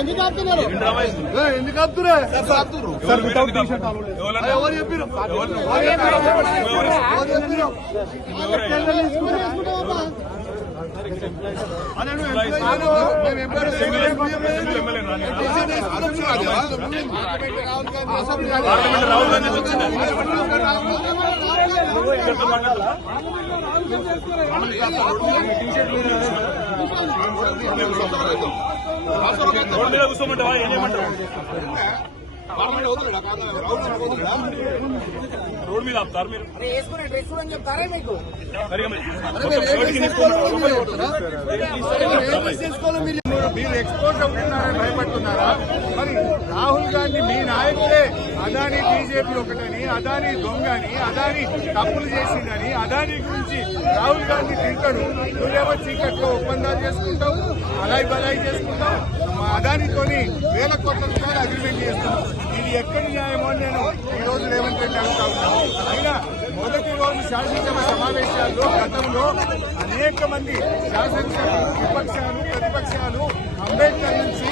ఎందుకు ఆపుతురా sir? Without T shirt ఎవరు చెప్పారు? రాహుల్ గాంధీ వచ్చింది. రోడ్ మీద కూర్చోమంటావా? ఏం చేయమంటావు? రోడ్ మీద ఆపుతారు మీరు. చెప్తారా మీకు మీరు ఎక్స్పోజ్ అవుతున్నారని భయపడుతున్నారా? మరి రాహుల్ గాంధీ మీ నాయకుడే అదానీ బీజేపీ ఒకటని, అదానీ దొంగని, అదానీ తప్పులు చేసిందని, అదానీ గురించి రాహుల్ గాంధీ తింటాడు. నువ్వేమో చీకట్లో ఒప్పందాలు చేసుకుంటావు, అలాయి బలాయి చేసుకుంటావు. మా అదానీతోని వేల కోట్ల రూపాయలు అగ్రిమెంట్ చేస్తున్నావు. ఇది ఎక్కడి న్యాయమో అని నేను ఈ రోజు రేవంత్ రెడ్డి అడుగుతా ఉన్నాను. అయినా మొదటి రోజు శాసనసభ సమావేశాల్లో గతంలో అనేక మంది శాసనసభ్యులు, విపక్షాలు, ప్రతిపక్షాలు అంబేద్కర్ నుంచి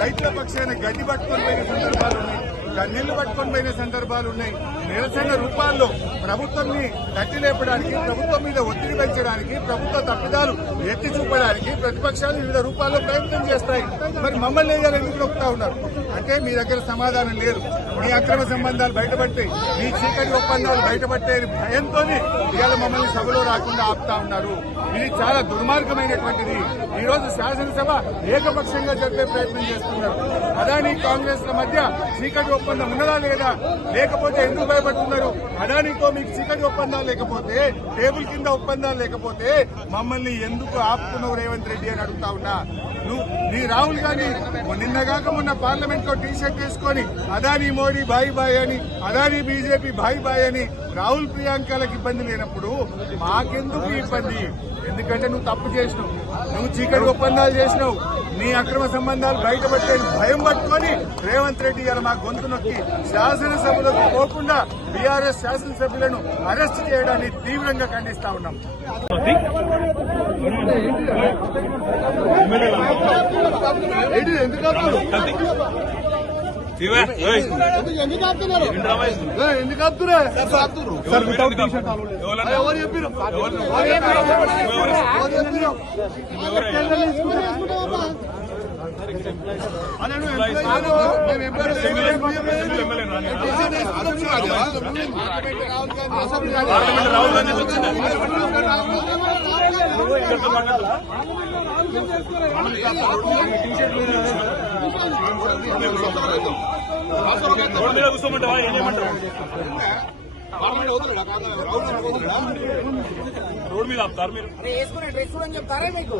రైతుల పక్షాన గడ్డి పట్టుకొని పోయిన సందర్భాలు ఉన్నాయి, కన్నీళ్లు పట్టుకొని పోయిన సందర్భాలు ఉన్నాయి. నిరసన రూపాల్లో ప్రభుత్వాన్ని తట్టిలేపడానికి, ప్రభుత్వం మీద ఒత్తిడి పెంచడానికి, ప్రభుత్వ తప్పిదాలు ఎత్తి చూపడానికి ప్రతిపక్షాలు వివిధ రూపాల్లో ప్రయత్నం చేస్తాయి. మరి మమ్మల్ని ఎందుకు నొక్కుతా ఉన్నారు అంటే మీ దగ్గర సమాధానం లేదు. మీ అక్రమ సంబంధాలు బయటపడితే, మీ చీకటి ఒప్పందాలు బయటపడితే భయంతో ఇవాళ మమ్మల్ని సభలో రాకుండా ఆపుతా ఉన్నారు. ఇది చాలా దుర్మార్గమైనటువంటిది. ఈ రోజు శాసనసభ ఏకపక్షంగా జరిపే ప్రయత్నం చేస్తున్నారు. అదానీ కాంగ్రెస్ ల మధ్య చీకటి ఒప్పందం ఉన్నదా లేదా? లేకపోతే ఎందుకు భయపడుతున్నారు? అదానీతో మీకు చీకటి ఒప్పందాలు లేకపోతే, టేబుల్ కింద ఒప్పందాలు లేకపోతే మమ్మల్ని ఎందుకు ఆపుతున్నావు రేవంత్ రెడ్డి అని అడుగుతా ఉన్నా. నీ రాహుల్ గాంధీ నిన్నగాక మొన్న పార్లమెంట్ లో టీ షర్ట్ వేసుకొని అదానీ మోడీ బాయ్ బాయ్ అని, అదానీ బీజేపీ బాయ్ బాయ్ అని రాహుల్ ప్రియాంకలకు ఇబ్బంది లేనప్పుడు మాకెందుకు ఇబ్బంది? ఎందుకంటే నువ్వు తప్పు చేసినావు, నువ్వు చీకటి ఒప్పందాలు చేసినావు, నీ అక్రమ సంబంధాలు బయటపట్టే భయం పట్టుకొని రేవంత్ రెడ్డి గారు మా గొంతు నొక్కి శాసనసభలకు పోకుండా బీఆర్ఎస్ శాసనసభ్యులను అరెస్ట్ చేయడాన్ని తీవ్రంగా ఖండిస్తా ఉన్నాం. ఎందుకు ఆపుతురా సార్? వితౌట్ టీ షర్ట్ ఎవరు చెప్పారు? రాహుల్ గాంధీ వచ్చింది. రోడ్ మీద కూర్చోమంటావా? ఏం చేయమంటావు? రోడ్ మీద ఆపుతారు మీరు. చెప్తారా మీకు